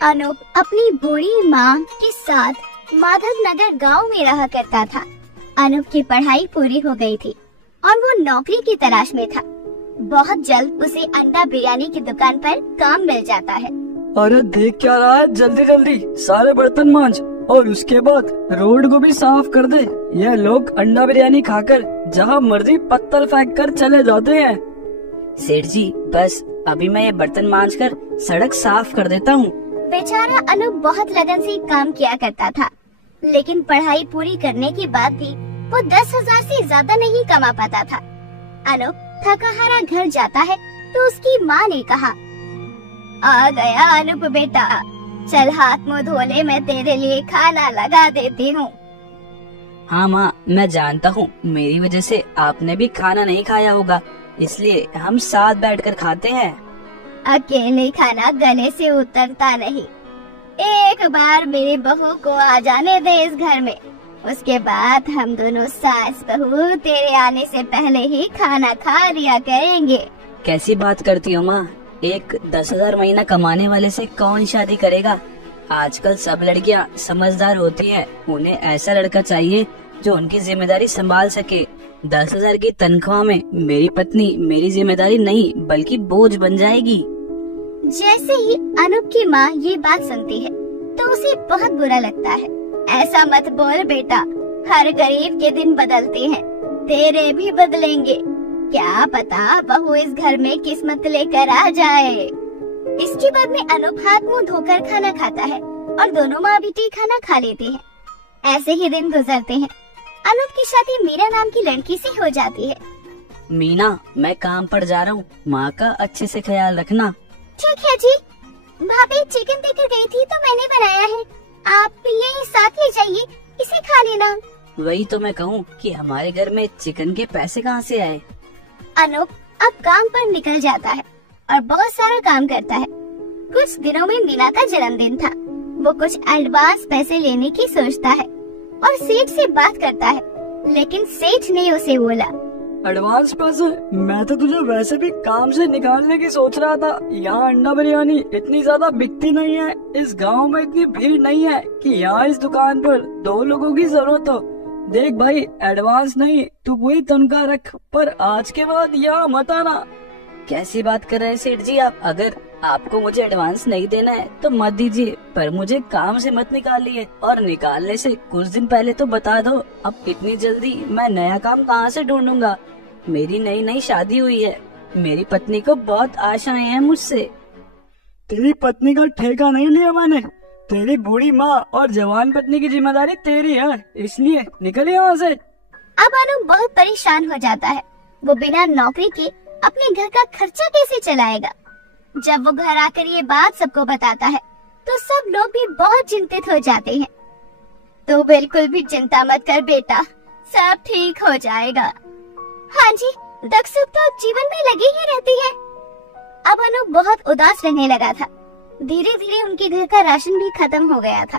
अनूप अपनी बूढ़ी माँ के साथ माधव नगर गाँव में रहा करता था। अनूप की पढ़ाई पूरी हो गई थी और वो नौकरी की तलाश में था। बहुत जल्द उसे अंडा बिरयानी की दुकान पर काम मिल जाता है। अरे देख क्या रहा है, जल्दी जल्दी सारे बर्तन मांज और उसके बाद रोड को भी साफ कर दे। ये लोग अंडा बिरयानी खाकर जहाँ मर्जी पत्थर फेंक कर चले जाते हैं। सेठ जी बस अभी मैं ये बर्तन मांज कर सड़क साफ कर देता हूँ। बेचारा अनूप बहुत लगन से काम किया करता था, लेकिन पढ़ाई पूरी करने के बाद भी वो 10,000 से ज्यादा नहीं कमा पाता था। अनूप थका हारा घर जाता है तो उसकी माँ ने कहा, आ गया अनूप बेटा, चल हाथ मुँह धो ले, मैं तेरे लिए खाना लगा देती हूँ। हाँ माँ, मैं जानता हूँ मेरी वजह से आपने भी खाना नहीं खाया होगा, इसलिए हम साथ बैठकर खाते हैं। अकेले खाना गले से उतरता नहीं। एक बार मेरी बहू को आ जाने दे इस घर में, उसके बाद हम दोनों सास बहू तेरे आने से पहले ही खाना खा लिया करेंगे। कैसी बात करती हो माँ, एक 10,000 महीना कमाने वाले से कौन शादी करेगा? आजकल सब लड़कियाँ समझदार होती हैं, उन्हें ऐसा लड़का चाहिए जो उनकी जिम्मेदारी संभाल सके। 10,000 की तनख्वाह में मेरी पत्नी मेरी जिम्मेदारी नहीं बल्कि बोझ बन जाएगी। जैसे ही अनूप की माँ ये बात सुनती है तो उसे बहुत बुरा लगता है। ऐसा मत बोल बेटा, हर गरीब के दिन बदलते हैं, तेरे भी बदलेंगे। क्या पता बहू इस घर में किस्मत लेकर आ जाए। इसके बाद में अनूप हाथ मुँह धोकर खाना खाता है और दोनों माँ बेटी खाना खा लेती हैं। ऐसे ही दिन गुजरते हैं। अनूप की शादी मीना नाम की लड़की से हो जाती है। मीना, मैं काम पर जा रहा हूँ, माँ का अच्छे से ख्याल रखना। ठीक है जी। भाभी चिकन देकर गई थी तो मैंने बनाया है, आप ये साथ ले जाइए, इसे खा लेना। वही तो मैं कहूँ कि हमारे घर में चिकन के पैसे कहाँ से आए। अनूप अब काम पर निकल जाता है और बहुत सारा काम करता है। कुछ दिनों में मीना का जन्मदिन था। वो कुछ एडवांस पैसे लेने की सोचता है और सेठ से बात करता है, लेकिन सेठ ने उसे बोला, एडवांस पैसे? मैं तो तुझे वैसे भी काम से निकालने की सोच रहा था। यहाँ अंडा बिरयानी इतनी ज्यादा बिकती नहीं है, इस गांव में इतनी भीड़ नहीं है कि यहाँ इस दुकान पर 2 लोगों की जरूरत हो। देख भाई, एडवांस नहीं, तू वही तनख्वाह रख, पर आज के बाद यहाँ मत आना। कैसी बात कर रहे हैं सेठ जी आप? अगर आपको मुझे एडवांस नहीं देना है तो मत दीजिए, पर मुझे काम से मत निकालिए, और निकालने से कुछ दिन पहले तो बता दो। अब इतनी जल्दी मैं नया काम कहाँ से ढूंढूंगा? मेरी नई शादी हुई है, मेरी पत्नी को बहुत आशाएं हैं मुझसे। तेरी पत्नी का ठेका नहीं लिया मैंने, तेरी बूढ़ी माँ और जवान पत्नी की जिम्मेदारी तेरी है, इसलिए निकल यहाँ से। अब अनु बहुत परेशान हो जाता है। वो बिना नौकरी के अपने घर का खर्चा कैसे चलाएगा? जब वो घर आकर ये बात सबको बताता है तो सब लोग भी बहुत चिंतित हो जाते हैं। तो बिल्कुल भी चिंता मत कर बेटा, सब ठीक हो जाएगा। हाँ जी, दुख सुख तो जीवन में लगी ही रहती है। अब अनु बहुत उदास रहने लगा था। धीरे धीरे उनके घर का राशन भी खत्म हो गया था।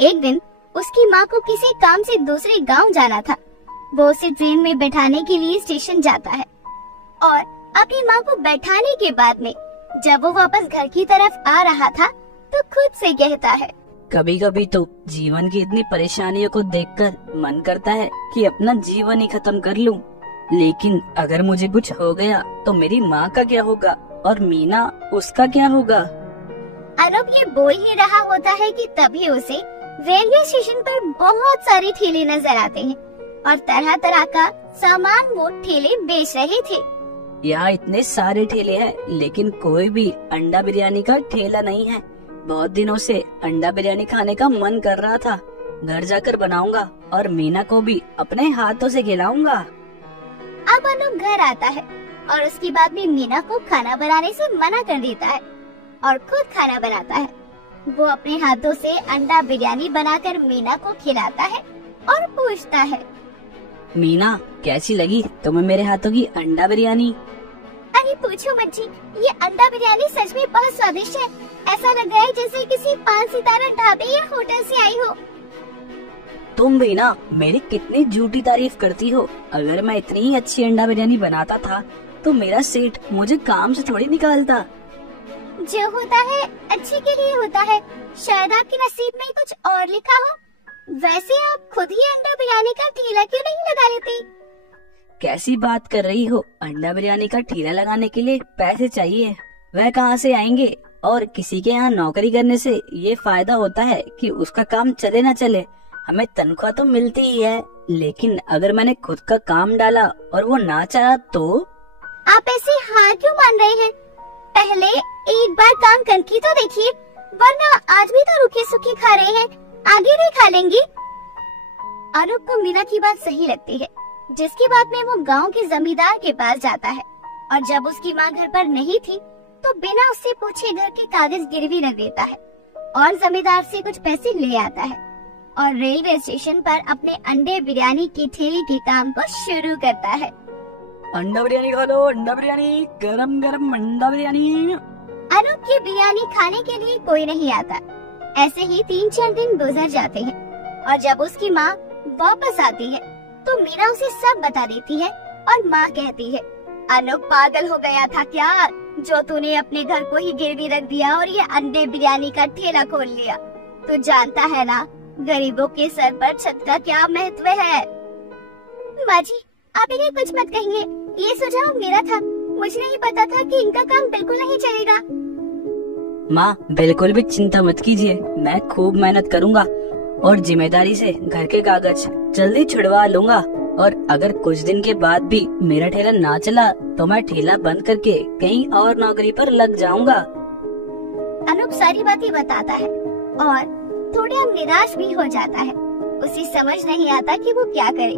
एक दिन उसकी माँ को किसी काम से दूसरे गांव जाना था। वो उसे ट्रेन में बैठाने के लिए स्टेशन जाता है और अपनी माँ को बैठाने के बाद में जब वो वापस घर की तरफ आ रहा था तो खुद से कहता है, कभी कभी तो जीवन की इतनी परेशानियों को देखकर मन करता है कि अपना जीवन ही खत्म कर लूं। लेकिन अगर मुझे कुछ हो गया तो मेरी माँ का क्या होगा और मीना, उसका क्या होगा? अनूप ये बोल ही रहा होता है कि तभी उसे रेलवे स्टेशन पर बहुत सारे ठेले नजर आते हैं और तरह तरह का सामान वो ठेले बेच रहे थे। यहाँ इतने सारे ठेले हैं लेकिन कोई भी अंडा बिरयानी का ठेला नहीं है। बहुत दिनों से अंडा बिरयानी खाने का मन कर रहा था। घर जाकर बनाऊंगा और मीना को भी अपने हाथों से खिलाऊंगा। अब अनूप घर आता है और उसके बाद भी मीना को खाना बनाने से मना कर देता है और खुद खाना बनाता है। वो अपने हाथों से अंडा बिरयानी बनाकर मीना को खिलाता है और पूछता है, मीना कैसी लगी तुम्हें मेरे हाथों की अंडा बिरयानी? अरे पूछो मत जी, ये अंडा बिरयानी सच में बहुत स्वादिष्ट है। ऐसा लग रहा है जैसे किसी 5 सितारा ढाबे या होटल से आई हो। तुम भी ना मेरी कितनी झूठी तारीफ करती हो। अगर मैं इतनी ही अच्छी अंडा बिरयानी बनाता था तो मेरा सेठ मुझे काम से थोड़ी निकालता। जो होता है अच्छे के लिए होता है, शायद आपके नसीब में कुछ और लिखा हो। वैसे आप खुद ही अंडा बिरयानी का ठेला क्यों नहीं लगा लेते? कैसी बात कर रही हो? अंडा बिरयानी का ठेला लगाने के लिए पैसे चाहिए, वह कहाँ से आएंगे? और किसी के यहाँ नौकरी करने से ये फायदा होता है कि उसका काम चले न चले, हमें तनख्वाह तो मिलती ही है, लेकिन अगर मैंने खुद का काम डाला और वो ना चला तो? आप ऐसे हार क्यों मान रहे हैं? पहले एक बार काम करके तो देखिए, वरना आज भी तो रुखे सुखे खा रहे हैं, आगे भी खा लेंगे। अनूप को मीना की बात सही लगती है, जिसके बाद में वो गांव के जमींदार के पास जाता है और जब उसकी माँ घर पर नहीं थी तो बिना उससे पूछे घर के कागज गिरवी रख देता है और जमींदार से कुछ पैसे ले आता है और रेलवे स्टेशन पर अपने अंडे बिरयानी की ठेले के काम को शुरू करता है। अंडा बिरयानी खा लो, अंडा बिरयानी, गरम गरम अंडा बिरयानी। अनूप की बिरयानी खाने के लिए कोई नहीं आता। ऐसे ही 3-4 दिन गुजर जाते हैं और जब उसकी माँ वापस आती है तो मीना उसे सब बता देती है और माँ कहती है, अनूप पागल हो गया था क्या, जो तूने अपने घर को ही गिरवी रख दिया और ये अंडे बिरयानी का ठेला खोल लिया। तू जानता है ना गरीबों के सर पर छत का क्या महत्व है। माँ जी, आप इन्हें कुछ मत कहिए, ये सुझाव मेरा था, मुझे नहीं पता था कि इनका काम बिल्कुल नहीं चलेगा। माँ बिल्कुल भी चिंता मत कीजिए, मैं खूब मेहनत करूँगा और जिम्मेदारी से घर के कागज जल्दी छुड़वा लूँगा, और अगर कुछ दिन के बाद भी मेरा ठेला ना चला तो मैं ठेला बंद करके कहीं और नौकरी पर लग जाऊँगा। अनूप सारी बातें बताता है और थोड़ा निराश भी हो जाता है। उसे समझ नहीं आता कि वो क्या करे।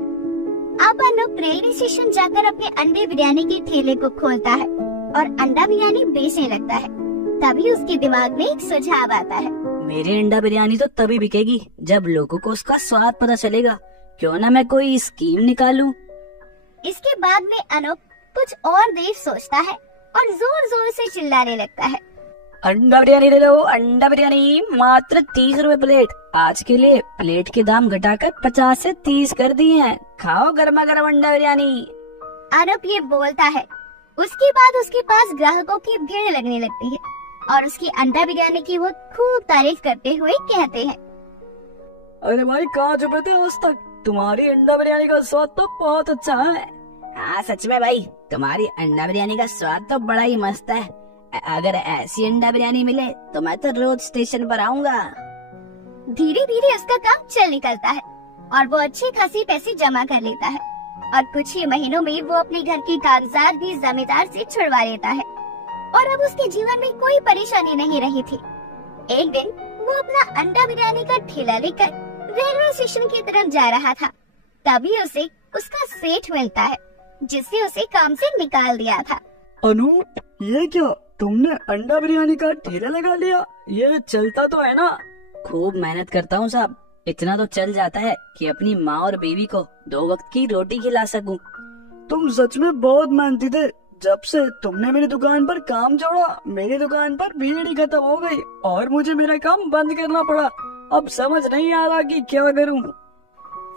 अब अनूप रेलवे स्टेशन जाकर अपने अंडे बिरयानी के ठेले को खोलता है और अंडा बिरयानी बेचने लगता है। तभी उसके दिमाग में एक सुझाव आता है। मेरी अंडा बिरयानी तो तभी बिकेगी जब लोगों को उसका स्वाद पता चलेगा, क्यों ना मैं कोई स्कीम निकालूं। इसके बाद में अनूप कुछ और देर सोचता है और जोर जोर से चिल्लाने लगता है, अंडा बिरयानी ले लो, अंडा बिरयानी मात्र 30 रुपए प्लेट। आज के लिए प्लेट के दाम घटाकर 50 से 30 कर दिए हैं, खाओ गर्मा गर्म अंडा बिरयानी। अनूप ये बोलता है। उसके बाद उसके पास ग्राहकों की भीड़ लगने लगती है और उसकी अंडा बिरयानी की वो खूब तारीफ करते हुए कहते हैं, अरे भाई कहाँ छुपे थे आज तक, तुम्हारी अंडा बिरयानी का स्वाद तो बहुत अच्छा है। हाँ सच में भाई, तुम्हारी अंडा बिरयानी का स्वाद तो बड़ा ही मस्त है। अगर ऐसी अंडा बिरयानी मिले तो मैं तो रोज स्टेशन पर आऊँगा। धीरे धीरे उसका काम चल निकलता है और वो अच्छे खासी पैसे जमा कर लेता है और कुछ ही महीनों में वो अपने घर के कागजात भी जमींदार से छुड़वा लेता है और अब उसके जीवन में कोई परेशानी नहीं रही थी। एक दिन वो अपना अंडा बिरयानी का ठेला लेकर रेलवे स्टेशन की तरफ जा रहा था। तभी उसे उसका सेठ मिलता है, जिसने उसे काम से निकाल दिया था। अनूप, ये क्या, तुमने अंडा बिरयानी का ठेला लगा लिया? ये चलता तो है ना? खूब मेहनत करता हूँ साहब, इतना तो चल जाता है कि अपनी माँ और बीवी को 2 वक्त की रोटी खिला सकूं। तुम सच में बहुत मेहनती थे। जब से तुमने मेरी दुकान पर काम जोड़ा, मेरी दुकान पर भीड़ ही खत्म हो गई और मुझे मेरा काम बंद करना पड़ा। अब समझ नहीं आ रहा कि क्या करूं।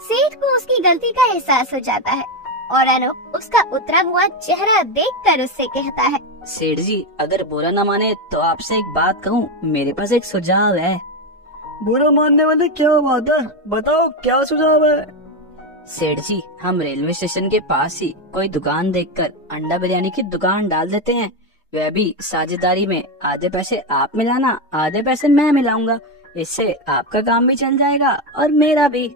सेठ को उसकी गलती का एहसास हो जाता है और अनूप उसका उतरा हुआ चेहरा देखकर उससे कहता है, सेठ जी अगर बुरा न माने तो आपसे एक बात कहूँ, मेरे पास एक सुझाव है। बुरा मानने वाले क्या बात है, बताओ क्या सुझाव है? सेठ जी, हम रेलवे स्टेशन के पास ही कोई दुकान देखकर अंडा बिरयानी की दुकान डाल देते हैं, वह भी साझेदारी में। आधे पैसे आप मिलाना, आधे पैसे मैं मिलाऊंगा। इससे आपका काम भी चल जाएगा और मेरा भी।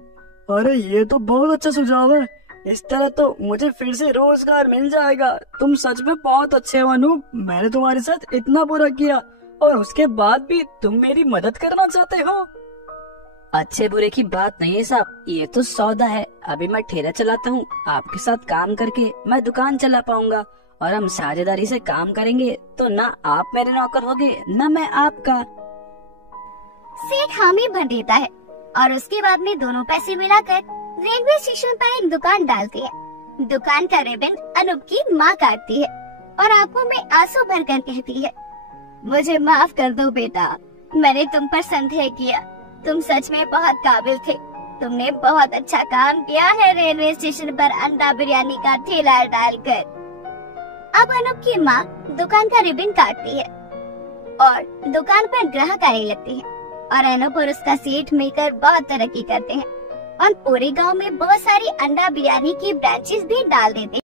अरे ये तो बहुत अच्छा सुझाव है। इस तरह तो मुझे फिर से रोजगार मिल जाएगा। तुम सच में बहुत अच्छे हो अनूप। मैंने तुम्हारे साथ इतना बुरा किया और उसके बाद भी तुम मेरी मदद करना चाहते हो। अच्छे बुरे की बात नहीं है साहब, ये तो सौदा है। अभी मैं ठेला चलाता हूँ, आपके साथ काम करके मैं दुकान चला पाऊंगा और हम साझेदारी से काम करेंगे तो ना आप मेरे नौकर होगे ना मैं आपका। सेठ हामी भर देता है और उसके बाद में दोनों पैसे मिलाकर रेलवे स्टेशन पर एक दुकान डालती है। दुकान का रिबन अनूप की माँ काटती है और आंखों में आंसू भरकर कहती है, मुझे माफ कर दो बेटा, मैंने तुम पर संदेह किया। तुम सच में बहुत काबिल थे। तुमने बहुत अच्छा काम किया है रेलवे स्टेशन पर अंडा बिरयानी का ठेला डालकर। अब अनूप की माँ दुकान का रिबन काटती है और दुकान पर ग्राहक आने लगते हैं और अनूप और उसका सेठ मिलकर बहुत तरक्की करते हैं और पूरे गांव में बहुत सारी अंडा बिरयानी की ब्रांचेस भी डाल देते हैं।